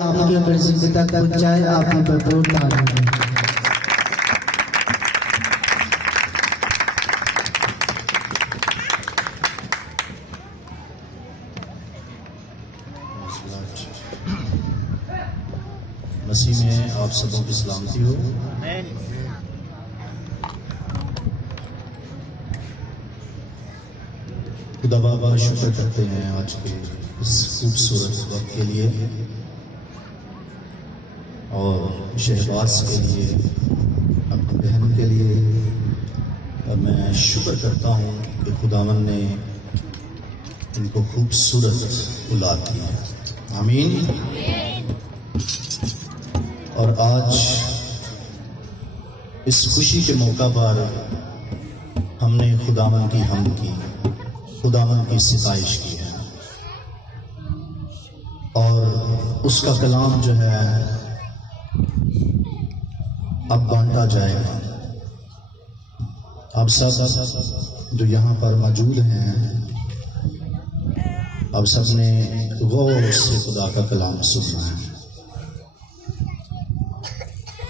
آپ کی مرضی تک پہنچائے. آپ کی بھرپور تعلیم. مسیح میں آپ سبوں کی سلامتی ہو. خدا بابا شکر کرتے ہیں آج کے اس خوبصورت وقت کے لیے اور شہباز کے لیے، اپنی بہن کے لیے. اور میں شکر کرتا ہوں کہ خداوند نے ان کو خوبصورت اولاد دی ہے. آمین. اور آج اس خوشی کے موقع پر ہم نے خداوند کی حمد کی، خداوند کی ستائش کی ہے. اور اس کا کلام جو ہے اب بانٹا جائے گا. اب سب جو یہاں پر موجود ہیں، اب سب نے غور سے خدا کا کلام سننا ہے.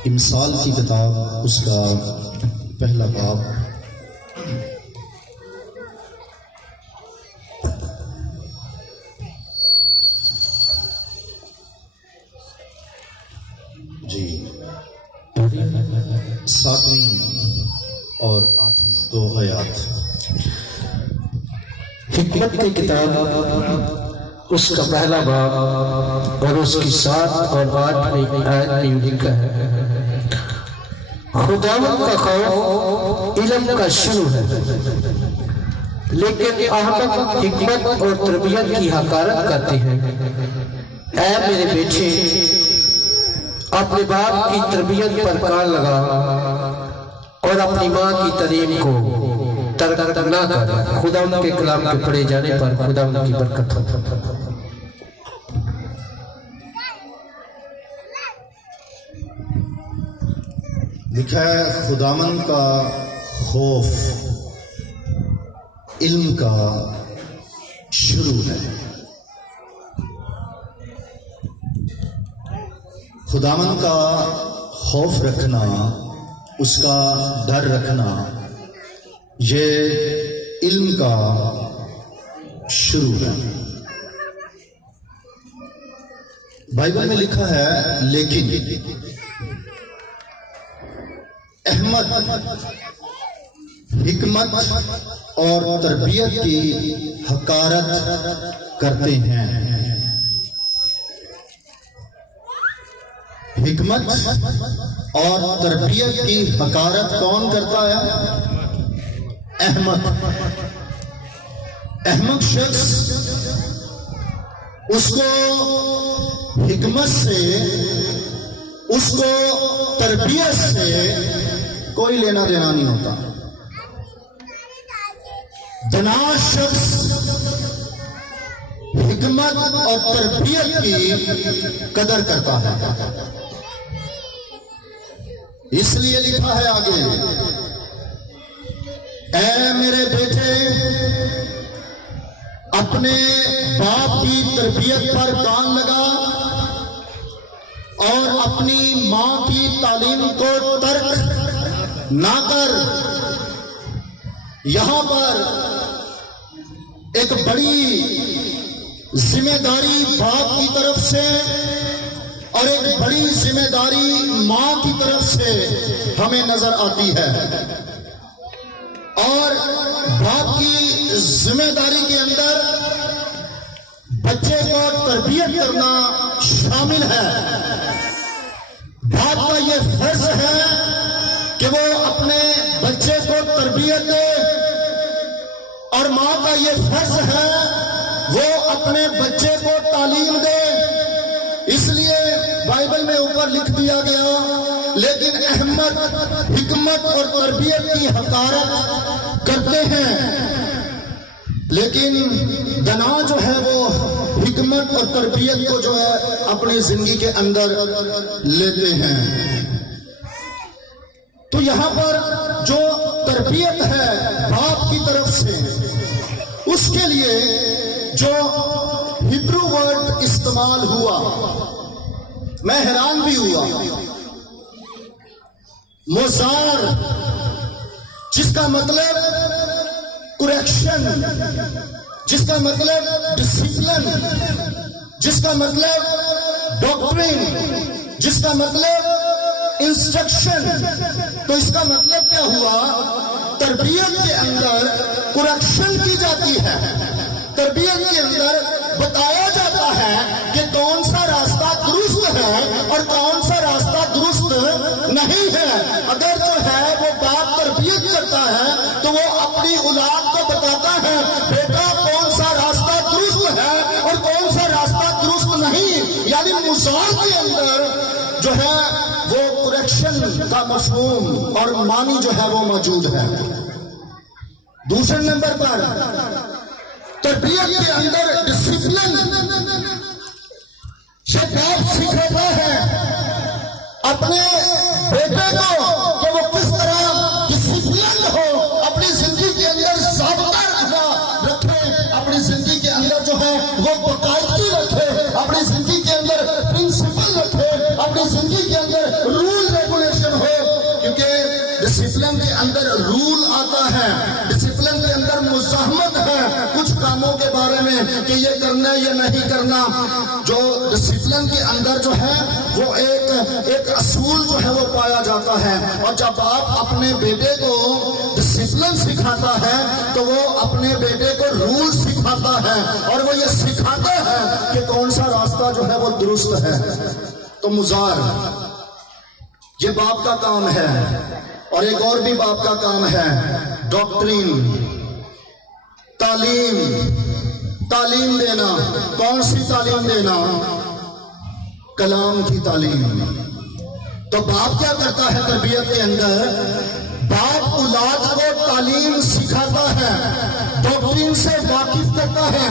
امثال کی کتاب اس کا پہلا باب جی 7ویں اور 8ویں 2 آیات. حکمت کی کتاب اس کا پہلا باب اور اس کی 7 اور 8ویں آیت میں لکھا ہے: خداوند کا خوف علم کا شروع ہے، لیکن احمق حکمت اور تربیت کی حقارت کرتے ہیں. اے میرے بیٹے، اپنے باپ کی تربیت پر کان لگا اور اپنی ماں کی تعلیم کو ترک نہ کر. خداوند کے کلام کے پڑھے جانے پر خداوند کی برکت ہو. لکھا ہے خداوند کا خوف علم کا شروع ہے. خداوند کا خوف رکھنا، اس کا ڈر رکھنا، یہ علم کا شروع ہے. بائبل میں لکھا ہے لیکن احمد حکمت اور تربیت کی حقارت کرتے ہیں. حکمت اور تربیت کی حقارت کون کرتا ہے؟ احمد. احمد شخص، اس کو حکمت سے، اس کو تربیت سے کوئی لینا دینا نہیں ہوتا. دنا شخص حکمت اور تربیت کی قدر کرتا ہے. اس لیے لکھا ہے آگے: اے میرے بیٹے، اپنے باپ کی تربیت پر کان لگا اور اپنی ماں کی تعلیم کو ترک نہ کر. یہاں پر ایک بڑی ذمہ داری باپ کی طرف سے اور ایک بڑی ذمہ داری ماں کی طرف سے ہمیں نظر آتی ہے. اور باپ کی ذمہ داری کے اندر بچے کو تربیت کرنا شامل ہے. باپ کا یہ فرض ہے کہ وہ اپنے بچے کو تربیت دے، اور ماں کا یہ فرض ہے وہ اپنے بچے کو تعلیم دے. اس لیے بائبل میں اوپر لکھ دیا گیا: لیکن احمد حکمت اور تربیت کی حقارت کرتے ہیں، لیکن دنا جو ہے وہ حکمت اور تربیت کو جو ہے اپنی زندگی کے اندر لیتے ہیں. تو یہاں پر جو تربیت ہے باپ کی طرف سے، اس کے لیے جو ہیبرو ورڈ استعمال ہوا میں حیران بھی ہوا. موزار جس کا مطلب کریکشن، جس کا مطلب ڈسپلن، جس کا مطلب ڈاکٹرین، جس کا مطلب انسٹرکشن. تو اس کا مطلب کیا ہوا؟ تربیت کے اندر کریکشن کی جاتی ہے، تربیت کے اندر بتایا جاتا ہے کہ کون سا راستہ درست ہے اور کون سا راستہ درست نہیں ہے. اگر جو ہے وہ باپ تربیت کرتا ہے تو وہ اپنی اولاد کو بتاتا ہے بیٹا کون سا راستہ درست ہے اور کون سا راستہ درست نہیں. یعنی موزار کے اندر جو ہے وہ کریکشن کا مفہوم اور معنی جو ہے وہ موجود ہے. دوسرے نمبر پر تربیت کے اندر ڈسپلن. یہ باپ سکھاتا ہے اپنے بیٹے کو کہ وہ کس طرح ڈسپلن ہو، اپنی زندگی کے اندر ضابطہ رکھے، اپنی زندگی کے اندر جو ہے وہ باقاعدگی رکھے، اپنی زندگی کے اندر پرنسپل رکھے، اپنی زندگی کے اندر رول ریگولیشن ہو. کیونکہ ڈسپلن کے اندر رول آتا ہے، ڈسپلن کے اندر مزاحمت ہے کچھ کاموں کے بارے میں کہ یہ کرنا یہ نہیں کرنا. جو ڈسپلن کے اندر جو ہے وہ ایک اصول جو ہے وہ پایا جاتا ہے. اور جب آپ اپنے بیٹے کو ڈسپلن سکھاتا ہے تو وہ اپنے بیٹے کو رول سکھاتا ہے اور وہ یہ سکھاتا ہے کہ کون سا راستہ جو ہے وہ درست ہے. تو موزار یہ باپ کا کام ہے. اور ایک اور بھی باپ کا کام ہے ڈاکٹرین، تعلیم دینا. کون سی تعلیم دینا؟ کلام کی تعلیم. تو باپ کیا کرتا ہے تربیت کے اندر؟ باپ اولاد کو تعلیم سکھاتا ہے، ڈاکٹرین سے واقف کرتا ہے،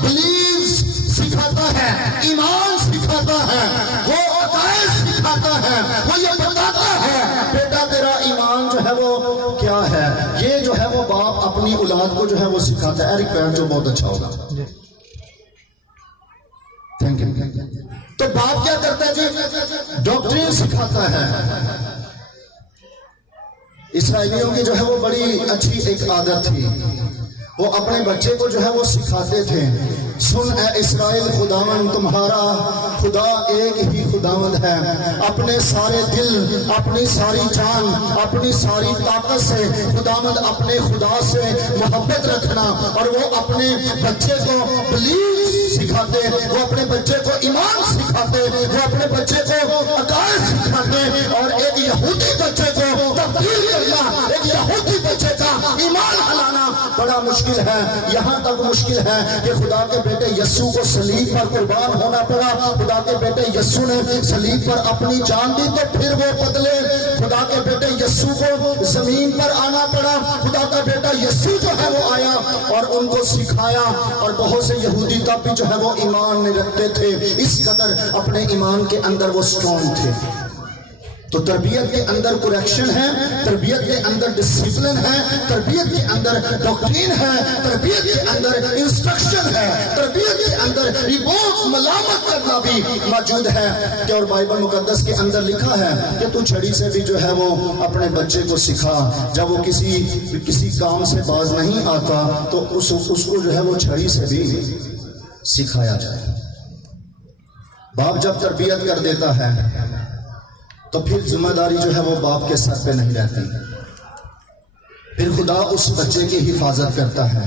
بلیفز سکھاتا ہے، ایمان سکھاتا ہے، وہ عقائد سکھاتا ہے، وہ یہ بتاتا ہے بیٹا تیرا ایمان جو ہے وہ کیا ہے. یہ جو ہے وہ باپ اپنی اولاد کو جو ہے وہ سکھاتا ہے. ایرک پینٹ جو بہت اچھا ہوگا. Thank you. تو باپ کیا کرتا ہے جی؟ ڈاکٹرین سکھاتا ہے. اسرائیلیوں کی جو ہے وہ بڑی اچھی ایک عادت تھی، وہ اپنے بچے کو جو ہے وہ سکھاتے تھے سن اے اسرائیل خداوند تمہارا خدا ایک ہی خداوند ہے. اپنے سارے دل، اپنی ساری جان، اپنی ساری طاقت سے خداوند اپنے خدا سے محبت رکھنا. اور وہ اپنے بچے کو بلیف سکھاتے، وہ اپنے بچے کو ایمان سکھاتے، وہ اپنے بچے کو عقائد سکھاتے. اور ایک یہودی بچے کو تبدیل کرنا، ایک یہودی بچے کا ایمان لانا بڑا مشکل ہے. یہاں تک مشکل ہے کہ خدا کے بیٹے یسوع کو صلیب پر قربان ہونا پڑا. خدا کے بیٹے یسوع نے صلیب پر اپنی جان دی تو پھر وہ بدلے. خدا کے بیٹے یسوع کو زمین پر آنا پڑا. خدا کا بیٹا یسوع جو ہے وہ آیا اور ان کو سکھایا. اور بہت سے یہودی تب بھی جو ہے وہ ایمان نہیں رکھتے تھے، اس قدر اپنے ایمان کے اندر وہ اسٹرانگ تھے. تو تربیت کے اندر کریکشن ہے، تربیت کے اندر ڈسپلن ہے، تربیت کے اندر ڈاکٹرین ہے، تربیت کے اندر انسٹرکشن ہے، تربیت کے اندر رپورٹ ملامت کرنا بھی موجود ہے. کہ اور بائبل مقدس کے اندر لکھا ہے کہ تو چھڑی سے بھی جو ہے وہ اپنے بچے کو سکھا. جب وہ کسی کام سے باز نہیں آتا تو اس کو جو ہے وہ چھڑی سے بھی سکھایا جائے. باپ جب تربیت کر دیتا ہے تو پھر ذمہ داری جو ہے وہ باپ کے سر پہ نہیں رہتی. پھر خدا اس بچے کی حفاظت کرتا ہے.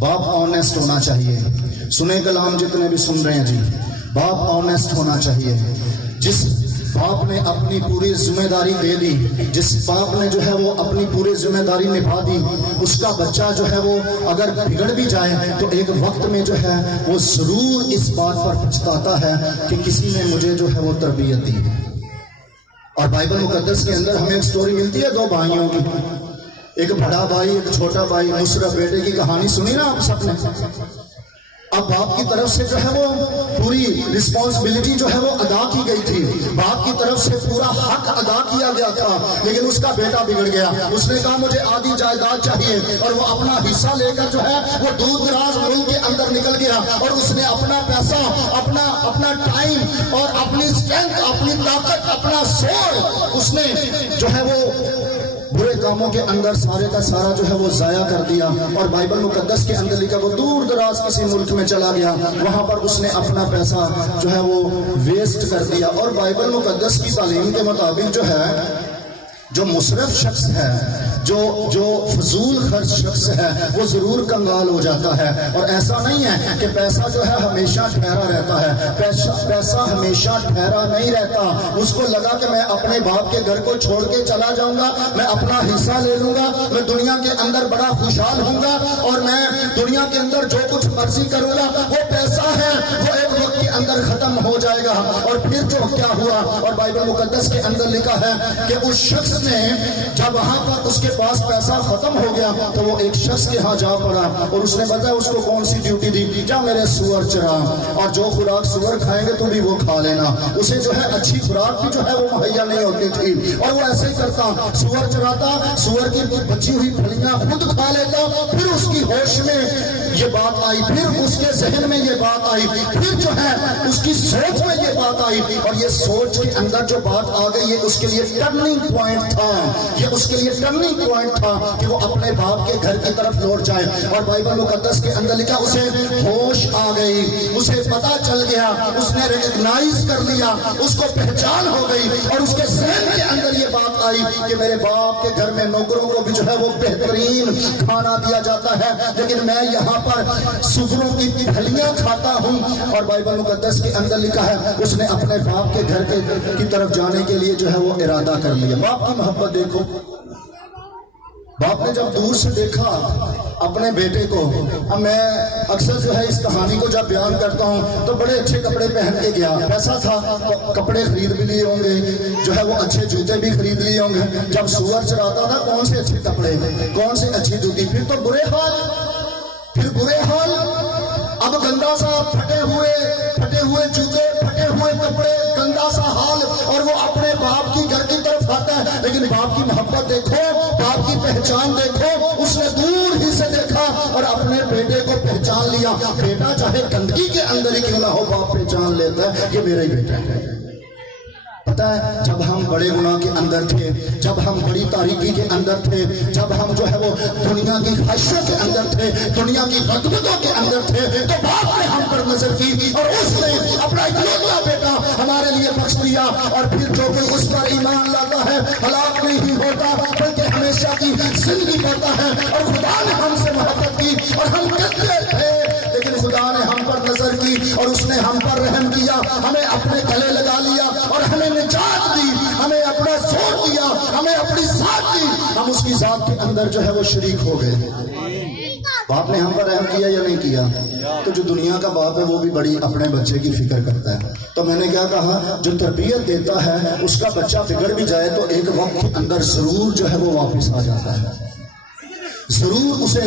باپ آنیسٹ ہونا چاہیے. سنے کلام جتنے بھی سن رہے ہیں جی، باپ آنیسٹ ہونا چاہیے. جس باپ نے اپنی پوری ذمہ داری دے دی، جس باپ نے جو ہے وہ اپنی پوری ذمہ داری نبھا دی، اس کا بچہ جو ہے وہ اگر بگڑ بھی جائے تو ایک وقت میں جو ہے وہ ضرور اس بات پر پچھتاتا ہے کہ کسی نے مجھے جو ہے وہ تربیت دی. اور بائبل مقدس کے اندر ہمیں ایک سٹوری ملتی ہے دو بھائیوں کی، ایک بڑا بھائی ایک چھوٹا بھائی. نصرت بیٹے کی کہانی سنی نا آپ سب نے. اب باپ کی طرف سے جو ہے وہ پوری رسپانسبلٹی جو ہے وہ ادا کی گئی تھی، باپ کی طرف سے پورا حق ادا کیا گیا تھا، لیکن اس کا بیٹا بگڑ گیا. اس نے کہا مجھے آدھی جائیداد چاہیے، اور وہ اپنا حصہ لے کر جو ہے وہ دور دراز ملک کے اندر نکل گیا، اور اس نے اپنا پیسہ، اپنا ٹائم اور اپنی اسٹرینتھ، اپنی طاقت، اپنا سور اس نے جو ہے وہ برے کاموں کے اندر سارے کا سارا جو ہے وہ ضائع کر دیا. اور بائبل مقدس کے اندر لکھا وہ دور دراز کسی ملک میں چلا گیا، وہاں پر اس نے اپنا پیسہ جو ہے وہ ویسٹ کر دیا. اور بائبل مقدس کی تعلیم کے مطابق جو ہے جو مصرف شخص ہے، جو فضول خرچ شخص ہے، وہ ضرور کنگال ہو جاتا ہے. اور ایسا نہیں ہے کہ پیسہ جو ہے ہمیشہ ٹھہرا رہتا ہے، پیسہ ہمیشہ ٹھہرا نہیں رہتا. اس کو لگا کہ میں اپنے باپ کے گھر کو چھوڑ کے چلا جاؤں گا، میں اپنا حصہ لے لوں گا، میں دنیا کے اندر بڑا خوشحال ہوں گا، اور میں دنیا کے اندر جو کچھ مرضی کروں گا. وہ پیسہ ہے وہ ایک وقت کے اندر ختم ہو جائے گا. اور پھر جو کیا ہوا، اور بائبل مقدس کے اندر لکھا ہے کہ اس شخص نے جب وہاں پر اس کے پاس پیسہ ختم ہو گیا تو وہ ایک شخص کے ہاں جا پڑا، اور اس نے بتایا اس کو کون سی ڈیوٹی دی، جا میرے سور چرا، اور جو خوراک سور کھائیں گے تو بھی وہ کھا لینا. اسے جو ہے اچھی خوراک بھی جو ہے وہ مہیا نہیں ہوتی تھی، اور وہ ایسے ہی کرتا، سور چراتا، سور کی بچی ہوئی پھلیاں خود کھا لیتا. پھر اس کی ہوش میں یہ بات آئی، پھر اس کے ذہن میں یہ بات آئی، پھر جو ہے اس کی سوچ میں یہ بات آئی، اور یہ سوچ کے اندر جو بات آ گئی، یہ اس کے لیے ٹرننگ پوائنٹ تھا، یہ اس کے لیے ٹرننگ پوائنٹ تھا کہ وہ اپنے باپ کے گھر کی طرف لوٹ جائے. اور بائبل مقدس کے اندر لکھا اسے ہوش آ گئی، اسے پتا چل گیا، اس نے ریکگنائز کر لیا، اس کو پہچان ہو گئی، اور اس کے ذہن کے اندر یہ بات آئی کہ میرے باپ کے گھر میں نوکروں کو بھی جو ہے وہ بہترین کھانا دیا جاتا ہے، لیکن میں یہاں پر سوروں کی پھلیاں کھاتا ہوں. اور بائبل مقدس کے اندر لکھا ہے اس نے اپنے باپ کے گھر کی طرف جانے کے لیے جو ہے وہ ارادہ کر لیا. باپ کی محبت دیکھو، باپ نے جب دور سے دیکھا اپنے بیٹے کو. اب میں اکثر جو ہے اس کہانی کو جب بیان کرتا ہوں تو بڑے اچھے کپڑے پہن کے گیا، پیسہ تھا تو کپڑے خرید بھی لیے ہوں گے، جو ہے وہ اچھے جوتے بھی خرید لیے ہوں گے. جب سور چراتا تھا کون سے اچھے کپڑے، کون سے اچھی جوتی، پھر تو برے حال، پھر برے حال. اب گندا سا پھٹے ہوئے جوتے، پھٹے ہوئے کپڑے، گندا سا حال، اور وہ اپنے باپ کی گھر کی طرف آتا ہے. لیکن باپ کی محبت دیکھو، باپ کی پہچان دیکھو، اس نے دور ہی سے دیکھا اور اپنے بیٹے کو پہچان لیا. بیٹا چاہے گندگی کے اندر ہی کیوں نہ ہو، باپ پہچان لیتا ہے یہ میرا ہی بیٹا ہے. پتہ ہے جب ہم بڑے گناہ کے اندر تھے، جب ہم بڑی تاریکی کے اندر تھے، جب ہم جو ہے وہ دنیا کی خواہشوں کے اندر تھے، دنیا کی رغبتوں کے اندر تھے، تو باپ نے ہم پر نظر کی اور اس نے اپنا اکلوتا بیٹا ہمارے لیے بخش دیا. اور پھر جو کوئی اس پر ایمان لاتا ہے ہلاک نہیں ہوتا بلکہ ہمیشہ کی زندگی پاتا ہے. اور خدا نے ہم سے محبت کی اور ہم کہتے تھے، لیکن خدا نے ہم پر نظر کی اور اس نے ہم پر رحم کیا، ہمیں اپنے گلے لگا لیا اور ہمیں نجات دی، ہمیں اپنا زور دیا، ہمیں اپنی ذات دی. ہم اس کی ذات کے اندر جو ہے وہ شریک ہو گئے. باپ نے ہم پر رحم کیا یا نہیں کیا؟ تو جو دنیا کا باپ ہے وہ بھی بڑی اپنے بچے کی فکر کرتا ہے. تو میں نے کیا کہا، جو تربیت دیتا ہے اس کا بچہ بگڑ بھی جائے تو ایک وقت کے اندر ضرور جو ہے وہ واپس آ جاتا ہے، ضرور اسے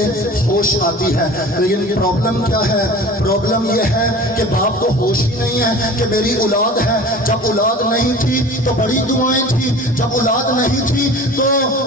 ہوش آتی ہے. لیکن پرابلم کیا ہے؟ پرابلم یہ ہے کہ باپ کو ہوش ہی نہیں ہے کہ میری اولاد ہے. جب اولاد نہیں تھی تو بڑی دعائیں تھی، جب اولاد نہیں تھی تو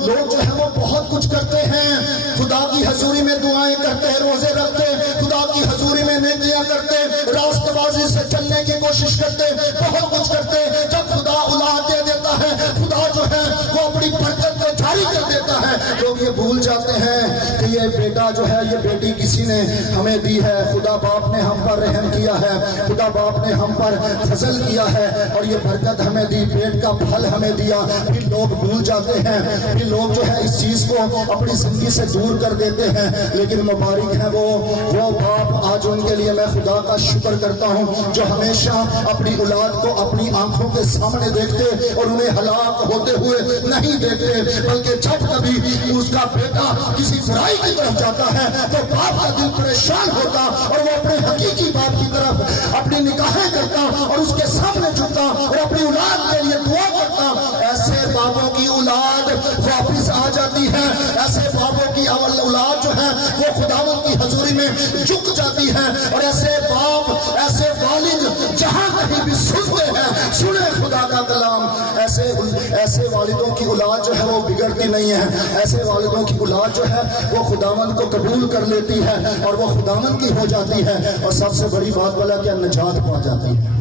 لوگ جو ہے وہ بہت کچھ کرتے ہیں، خدا کی حضوری میں دعائیں کرتے، روزے رکھتے، خدا کی حضوری میں نیکیاں کرتے، راست بازی سے چلنے کی کوشش کرتے، بہت کچھ کرتے. جب خدا اولاد دے دیتا ہے، خدا جو ہے وہ اپنی برکت کو جاری کر دیتا ہے، لوگ یہ بھول جاتے ہیں کہ یہ بیٹا جو ہے، یہ بیٹی کسی نے ہمیں دی ہے. خدا باپ نے ہم پر رحم کیا ہے، خدا باپ نے ہم پر فضل کیا ہے اور یہ برکت ہمیں دی، پیٹ کا پھل ہمیں دیا. پھر لوگ بھول جاتے ہیں، پھر لوگ جو ہے اس چیز کو اپنی زندگی سے دور کر دیتے ہیں. لیکن مبارک ہے وہ باپ، آج ان کے لیے میں خدا کا شکر کرتا ہوں جو ہمیشہ اپنی اولاد کو اپنی آنکھوں کے سامنے دیکھتے اور انہیں ہلاک ہوتے ہوئے نہیں دیکھتے، بلکہ جب کبھی اس کا بیٹا کسی برائی کی طرف جاتا ہے تو باپ کا دل پریشان ہوتا اور وہ اپنے حقیقی باپ کی طرف اپنی نگاہیں کرتا اور اس کے سامنے جھکتا اور اپنی اولاد کے لیے دعا کرتا. ایسے باپوں کی اولاد واپس آ جاتی ہے، ایسے باپوں کی اولاد جو ہے وہ خداوند کی حضوری میں جھک جاتی ہے. اور ایسے باپ ایسے والد جہاں کہیں بھی سنتے ہیں سنے خدا کا کلام. ایسے والدوں کی اولاد جو ہے وہ بگڑتی نہیں ہے. ایسے والدوں کی اولاد جو ہے وہ خداوند کو قبول کر لیتی ہے اور وہ خداوند کی ہو جاتی ہے. اور سب سے بڑی بات والا کیا نجات پا جاتی ہے.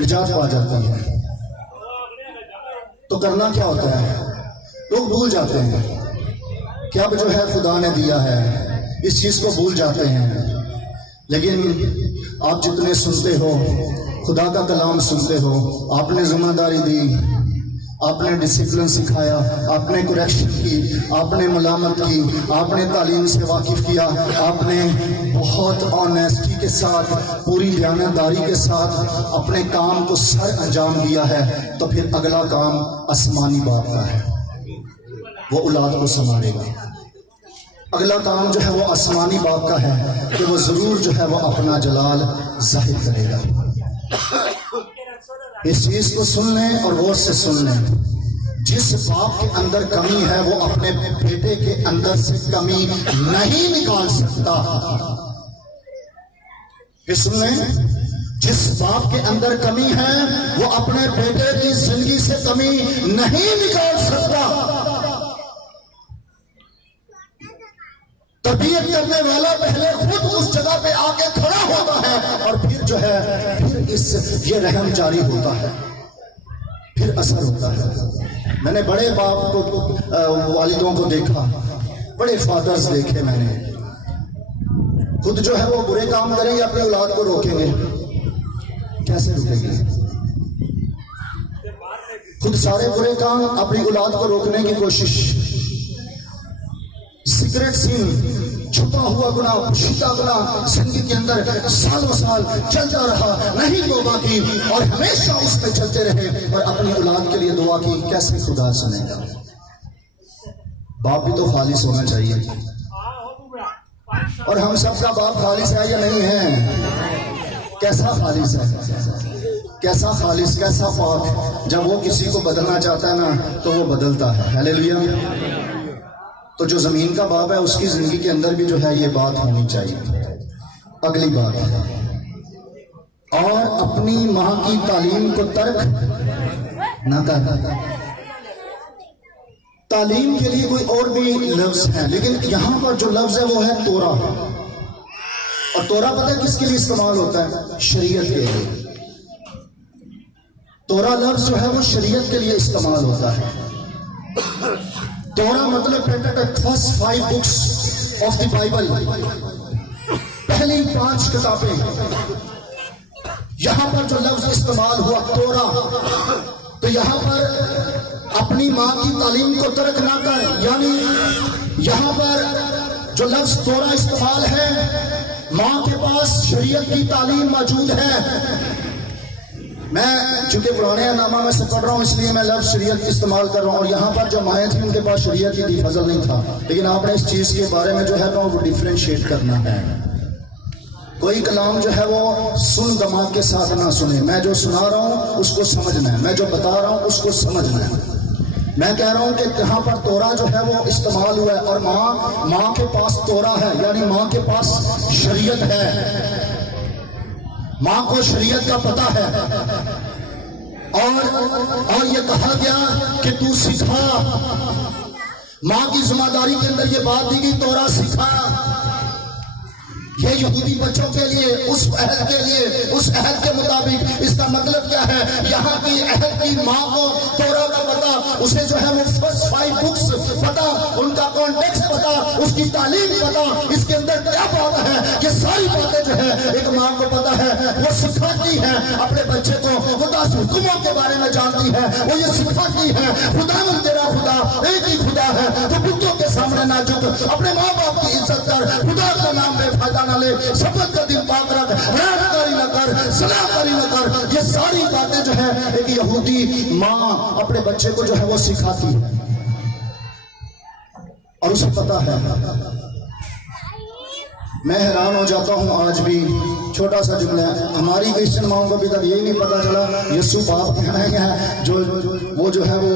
نجات پا جاتی ہے. تو کرنا کیا ہوتا ہے؟ لوگ بھول جاتے ہیں کہ اب جو ہے خدا نے دیا ہے, اس چیز کو بھول جاتے ہیں. لیکن آپ جتنے سنتے ہو خدا کا کلام سنتے ہو, آپ نے ذمہ داری دی, آپ نے ڈسپلن سکھایا, آپ نے کریکشن کی, آپ نے ملامت کی, آپ نے تعلیم سے واقف کیا, آپ نے بہت آنیسٹی کے ساتھ پوری دیانتداری کے ساتھ اپنے کام کو سر انجام دیا ہے, تو پھر اگلا کام آسمانی باپ کا ہے, وہ اولاد کو سنبھالے گا. اگلا کام جو ہے وہ آسمانی باپ کا ہے کہ وہ ضرور جو ہے وہ اپنا جلال ظاہر کرے گا. اس چیز کو سن لیں اور غور سے سن لیں. جس باپ کے اندر کمی ہے وہ اپنے بیٹے کے اندر سے کمی نہیں نکال سکتا. سن لیں, جس باپ کے اندر کمی ہے وہ اپنے بیٹے کی زندگی سے کمی نہیں نکال سکتا. تربیت کرنے والا پہلے خود اس جگہ پہ آ کے کھڑا ہوتا ہے اور پھر جو ہے پھر یہ رحم جاری ہوتا ہے, پھر اثر ہوتا ہے. میں نے بڑے باپ کو والدوں کو دیکھا, بڑے فادرز دیکھے میں نے. خود جو ہے وہ برے کام کریں گے, اپنے اولاد کو روکیں گے, کیسے روکیں گے؟ خود سارے برے کام اپنی اولاد کو روکنے کی کوشش. سگریٹ سین, چھپا ہوا گناہ, پوشیدہ گناہ زندگی کے اندر سالوں سال چلتا رہا, نہیں توبہ کی اور ہمیشہ اس پہ چلتے رہے اور اپنی اولاد کے لیے دعا کی. کیسے خدا سنے گا؟ باپ بھی تو خالص ہونا چاہیے. اور ہم سب کا باپ خالص ہے یا نہیں ہے؟ کیسا خالص ہے؟ کیسا خالص, کیسا پاک؟ جب وہ کسی کو بدلنا چاہتا ہے نا تو وہ بدلتا ہے. ہلیلویا. تو جو زمین کا باپ ہے اس کی زندگی کے اندر بھی جو ہے یہ بات ہونی چاہیے. اگلی بات, اور اپنی ماں کی تعلیم کو ترک نہ کر. تعلیم کے لیے کوئی اور بھی لفظ ہیں, لیکن یہاں پر جو لفظ ہے وہ ہے تورا. اور تورا پتہ ہے کس کے لیے استعمال ہوتا ہے؟ شریعت کے لیے. تورا لفظ جو ہے وہ شریعت کے لیے استعمال ہوتا ہے. تورا مطلب first 5 books of the Bible, پہلی 5 کتابیں. یہاں پر جو لفظ استعمال ہوا تورا, تو یہاں پر اپنی ماں کی تعلیم کو ترک نہ کر, یعنی یہاں پر جو لفظ تورا استعمال ہے, ماں کے پاس شریعت کی تعلیم موجود ہے. میں چونکہ پرانے نامہ میں سے پڑھ رہا ہوں اس لیے میں لفظ شریعت استعمال کر رہا ہوں. اور یہاں پر جو مائیں تھیں ان کے پاس شریعت کی تھی, فضل نہیں تھا. لیکن آپ نے اس چیز کے بارے میں جو ہے نا وہ ڈیفرینشیٹ کرنا ہے. کوئی کلام جو ہے وہ سن دماغ کے ساتھ نہ سنے. میں جو سنا رہا ہوں اس کو سمجھنا ہے, میں جو بتا رہا ہوں اس کو سمجھنا ہے. میں کہہ رہا ہوں کہ یہاں پر تورا جو ہے وہ استعمال ہوا ہے, اور ماں کے پاس تورا ہے, یعنی ماں کے پاس شریعت ہے. ماں کو شریعت کا پتہ ہے. اور یہ کہا گیا کہ تو سکھا. ماں کی ذمہ داری کے اندر یہ بات دی گئی تورا سکھا. یہ یہودی بچوں کے لیے اس عہد کے لیے اس عہد کے مطابق. اس کا مطلب کیا ہے؟ یہاں کی عہد کی ماں کو تورا کا پتہ, اسے جو ہے وہ فرسٹ 5 books پتہ, ان کا کانٹیکس پتہ, اس کی تعلیم پتہ, اس کے اندر کیا بات ہے, یہ ساری باتیں جو ہے ایک ماں کو پتہ ہے. وہ سکھاتی ہے اپنے بچے کو, خدا سے حکموں کے بارے میں جانتی ہے. وہ یہ سکھاتی ہے خدا من تیرا خدا ایک ہی خدا ہے, تو بتوں کے سامنے نہ جھک, اپنے ماں باپ کی عزت کر, خدا کا نام بے فائدہ نہ لے, سبت کا دن پاک رکھ, رحم کاری نہ کر, صلاح کاری نہ کر. یہ ساری باتیں جو ہے ایک یہودی ماں اپنے بچے کو جو ہے وہ سکھاتی ہے, اور اسے پتا ہے. میں حیران ہو جاتا ہوں آج بھی. چھوٹا سا جملہ ہے, ہماری کرسچن ماؤں کو بھی تک یہی نہیں پتا چلا یسوع باپ کہنا ہے, وہ جو ہے وہ,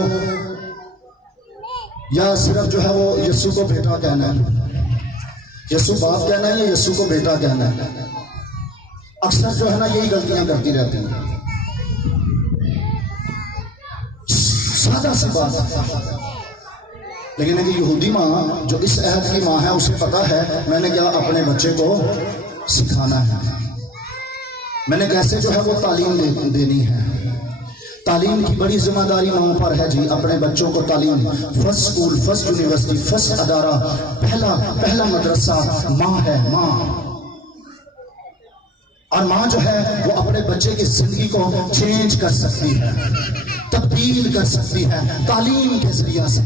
یا صرف جو ہے وہ یسوع کو بیٹا کہنا ہے. یسوع باپ کہنا ہے یا یسوع کو بیٹا کہنا ہے؟ اکثر جو ہے نا یہی غلطیاں کرتی رہتی ہیں. سادہ سی بات ہے. لیکن ایک یہودی ماں جو اس عہد کی ماں ہے اسے پتا ہے میں نے کیا اپنے بچے کو سکھانا ہے, میں نے کیسے جو ہے وہ تعلیم دینی ہے. تعلیم کی بڑی ذمہ داری ماؤں پر ہے جی. اپنے بچوں کو تعلیم, first school, first university, first ادارہ, پہلا مدرسہ ماں ہے. ماں اور ماں جو ہے وہ اپنے بچے کی زندگی کو چینج کر سکتی ہے, تبدیل کر سکتی ہے تعلیم کے ذریعہ سے.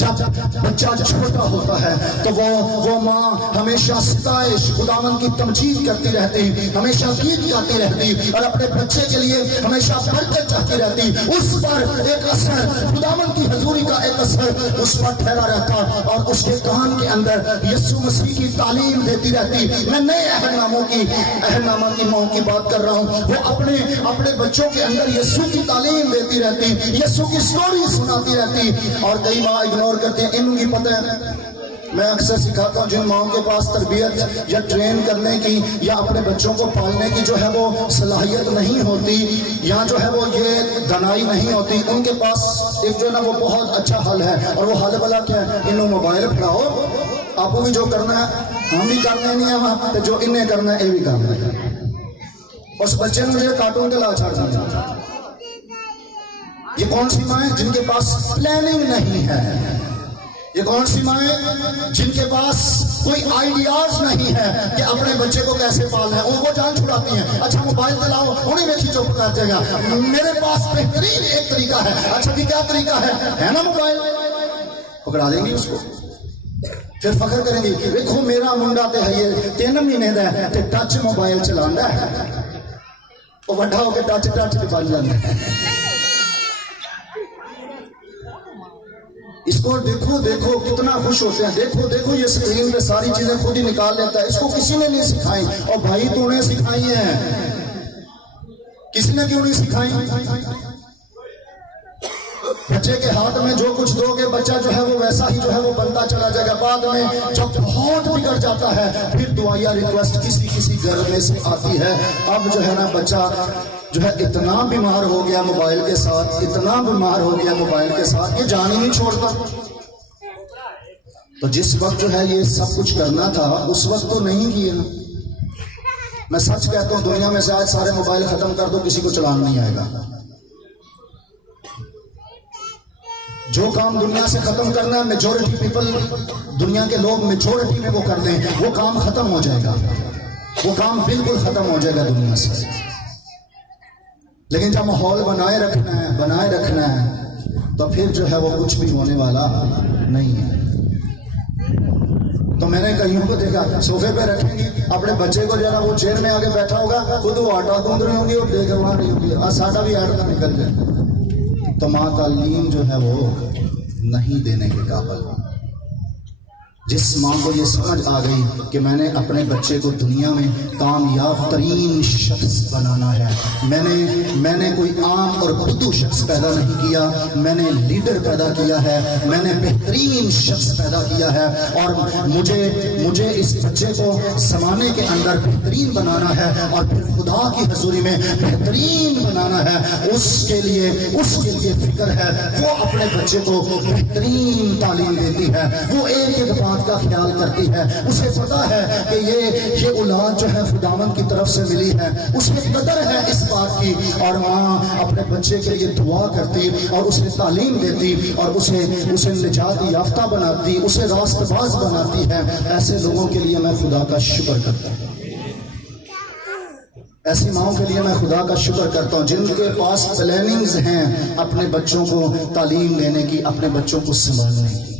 جب بچہ چھوٹا ہوتا ہے تو وہ ماں ہمیشہ ستائش خداوند کی تمجید کرتی رہتی, ہمیشہ گیت گاتی رہتی اور اپنے بچے کے لیے ہمیشہ برکت چاہتی رہتی. اس پر ایک اثر, خداوند کی حضوری کا ایک اثر اس پر ٹھہرا رہتا اور اس کے کان کے اندر یسوع مسیح کی تعلیم دیتی رہتی. میں نئے عہد نامہ کی ماں کی بات کر رہا ہوں. وہ اپنے بچوں کے اندر یسوع کی تعلیم دیتی رہتی, یسوع کی سٹوری سناتی رہتی. اور کئی ماں اگنور کرتے ہیں, ان کی پتہ ہے. میں اکثر سکھاتا ہوں جن ماؤں کے پاس تربیت یا ٹرین کرنے کی یا اپنے بچوں کو پالنے کی جو ہے وہ صلاحیت نہیں ہوتی یا جو ہے وہ یہ دانائی نہیں ہوتی, ان کے پاس ایک جو ہے نا وہ بہت اچھا حل ہے. اور وہ حل بلا کیا ہے؟ انہوں موبائل پڑھاؤ, آپ کو بھی جو کرنا ہے ہم بھی کرنے نہیں ہے وہاں, جو انہیں کرنا ہے یہ بھی کرنا ہے. اس بچے نے مجھے کارٹون کے لا چھاڑ دیا. یہ کون سی مائیں جن کے پاس پلاننگ نہیں ہے؟ یہ کون سی مائیں جن کے پاس کوئی آئیڈیاز نہیں ہے کہ اپنے بچے کو کیسے پالنا ہے؟ ان کو جان چھڑاتی ہیں. اچھا موبائل چلاؤ, انہیں میں کھینچو پکاتے گا, میرے پاس بہترین ایک طریقہ ہے. اچھا بھی کیا طریقہ ہے نا موبائل, پکڑا دیں گے اس کو, پھر فخر کریں گے دیکھو میرا منڈا تے ہے یہ 3 مہینے دا ہے تے ٹچ موبائل چلانا ہے. وہ بڑا ہو کے ٹچ تے بن جاتا ہے. اس کو دیکھو کتنا خوش ہوتے ہیں. دیکھو یہ اسکرین پہ ساری چیزیں خود ہی نکال لیتا ہے. اس کو کسی نے نہیں سکھائی. اور بھائی تو انہیں سکھائی ہیں, کسی نے کیوں نہیں سکھائی؟ بچے کے ہاتھ میں جو کچھ دو گے بچہ جو ہے وہ ویسا ہی جو ہے وہ بنتا چلا جائے گا. بعد میں جب بہت بگڑ جاتا ہے پھر دعائیا ریکویسٹ کسی گھر میں سے آتی ہے. اب جو ہے نا بچہ جو ہے اتنا بیمار ہو گیا موبائل کے ساتھ, اتنا بیمار ہو گیا موبائل کے ساتھ, یہ جان ہی نہیں چھوڑتا. تو جس وقت جو ہے یہ سب کچھ کرنا تھا اس وقت تو نہیں کیا. میں سچ کہتا ہوں دنیا میں سے آج سارے موبائل ختم کر دو, کسی کو چلانا نہیں آئے گا. جو کام دنیا سے ختم کرنا ہے میجورٹی پیپل, دنیا کے لوگ میجورٹی میں وہ کر دیں, وہ کام ختم ہو جائے گا. وہ کام بالکل ختم ہو جائے گا دنیا سے. لیکن جب ماحول بنائے رکھنا ہے تو پھر جو ہے وہ کچھ بھی ہونے والا نہیں ہے. تو میں نے کئیوں کو دیکھا صوفے پہ رکھیں گی اپنے بچے کو جو ہے نا وہ چیئر میں آگے بیٹھا ہوگا, خود وہ آٹا گوندھ رہی ہوگی اور دیکھ وہاں رہی ہوگی, ساڈا بھی آٹا نکل جائے. تو ماں تعلیم جو ہے وہ نہیں دینے کے قابل. جس ماں کو یہ سمجھ آ گئی کہ میں نے اپنے بچے کو دنیا میں کامیاب ترین شخص بنانا ہے, میں نے کوئی عام اور بدو شخص پیدا نہیں کیا, میں نے لیڈر پیدا کیا ہے, میں نے بہترین شخص پیدا کیا ہے, اور مجھے اس بچے کو زمانے کے اندر بہترین بنانا ہے اور پھر خدا کی حضوری میں بہترین بنانا ہے. اس کے لیے فکر ہے. وہ اپنے بچے کو بہترین تعلیم دیتی ہے, وہ ایک بات کا خیال کرتی ہے. اسے پتا ہے کہ یہ اولاد جو ہے خداوند کی طرف سے ملی ہے, اسے قدر ہے اس بات کی. اور ماں اپنے بچے کے لیے دعا کرتی اور اسے تعلیم دیتی اور اسے نجات یافتہ بناتی, اسے راست باز بناتی ہے. ایسے لوگوں کے لیے میں خدا کا شکر کرتا ہوں. ایسی ماؤں کے لیے میں خدا کا شکر کرتا ہوں جن کے پاس پلاننگز ہیں اپنے بچوں کو تعلیم دینے کی, اپنے بچوں کو سنبھالنے کی.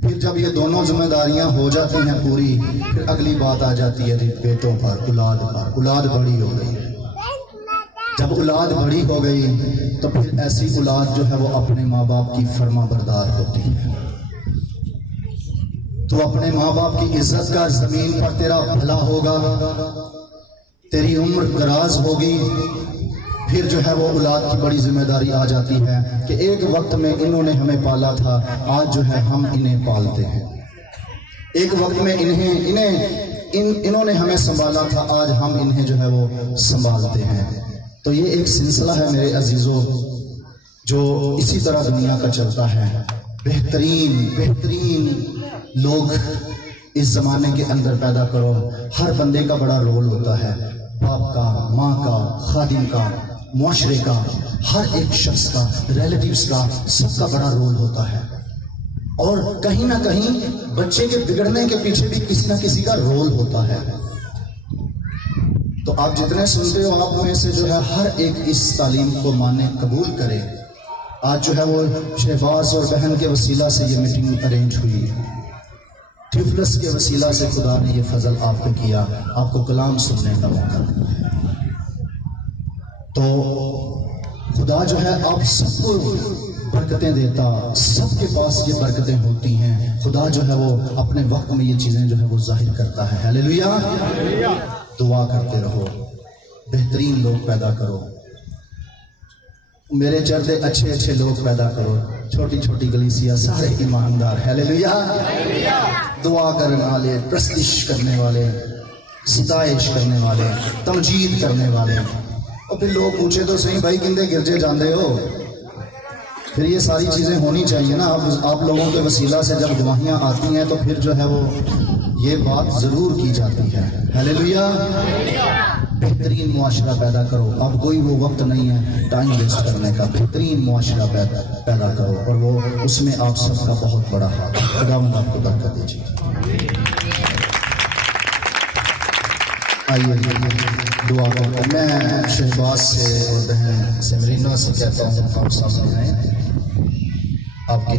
پھر جب یہ دونوں ذمہ داریاں ہو جاتی ہیں پوری, پھر اگلی بات آ جاتی ہے بیٹوں پر, اولاد پر. اولاد بڑی ہو گئی. جب اولاد بڑی ہو گئی تو پھر ایسی اولاد جو ہے وہ اپنے ماں باپ کی فرما بردار ہوتی ہے. تو اپنے ماں باپ کی عزت کر, زمین پر تیرا بھلا ہوگا, تیری عمر دراز ہوگی. پھر جو ہے وہ اولاد کی بڑی ذمہ داری آ جاتی ہے کہ ایک وقت میں انہوں نے ہمیں پالا تھا, آج جو ہے ہم انہیں پالتے ہیں. ایک وقت میں انہوں نے ہمیں سنبھالا تھا، آج ہم انہیں جو ہے وہ سنبھالتے ہیں۔ تو یہ ایک سلسلہ ہے میرے عزیزوں جو اسی طرح دنیا کا چلتا ہے۔ بہترین لوگ اس زمانے کے اندر پیدا کرو۔ ہر بندے کا بڑا رول ہوتا ہے، باپ کا، ماں کا، خادم کا، معاشرے کا، ہر ایک شخص کا، ریلیٹیوز کا، سب کا بڑا رول ہوتا ہے۔ اور کہیں نہ کہیں بچے کے بگڑنے کے پیچھے بھی کسی نہ کسی کا رول ہوتا ہے۔ تو آپ جتنے سنتے ہو آپ میں سے جو ہے ہر ایک اس تعلیم کو مانے، قبول کرے۔ آج جو ہے وہ شہباز اور بہن کے وسیلہ سے یہ میٹنگ ارینج ہوئی، ٹیوفلس کے وسیلہ سے خدا نے یہ فضل آپ پہ کیا، آپ کو کلام سننے کا موقع دیا۔ تو خدا جو ہے آپ سب کو برکتیں دیتا، سب کے پاس یہ برکتیں ہوتی ہیں۔ خدا جو ہے وہ اپنے وقت میں یہ چیزیں جو ہے وہ ظاہر کرتا ہے۔ ہیلیلویا۔ دعا کرتے رہو، بہترین لوگ پیدا کرو، میرے چردے اچھے لوگ پیدا کرو، چھوٹی چھوٹی کلیسیا، سارے ایماندار۔ ہیلیلویا۔ دعا کرنے والے، پرستش کرنے والے، ستائش کرنے والے، تمجید کرنے والے۔ اور پھر لوگ پوچھے تو صحیح بھائی کندے گرجے جاندے ہو؟ پھر یہ ساری چیزیں ہونی چاہیے نا۔ آپ لوگوں کے وسیلہ سے جب گواہیاں آتی ہیں تو پھر جو ہے وہ یہ بات ضرور کی جاتی ہے۔ ہیلیلویا۔ بہترین معاشرہ پیدا کرو۔ اب کوئی وہ وقت نہیں ہے ٹائم ویسٹ کرنے کا، بہترین معاشرہ پیدا کرو، اور وہ اس میں آپ سب کا بہت بڑا ہاتھ ہے۔ خداوند آپ کو برکت دیجیے۔ آئیے دعا کرتا ہوں۔ میں شہباز سے اور بہن سمرینہ سے کہتا ہوں آپ سامنے آئیں، آپ کی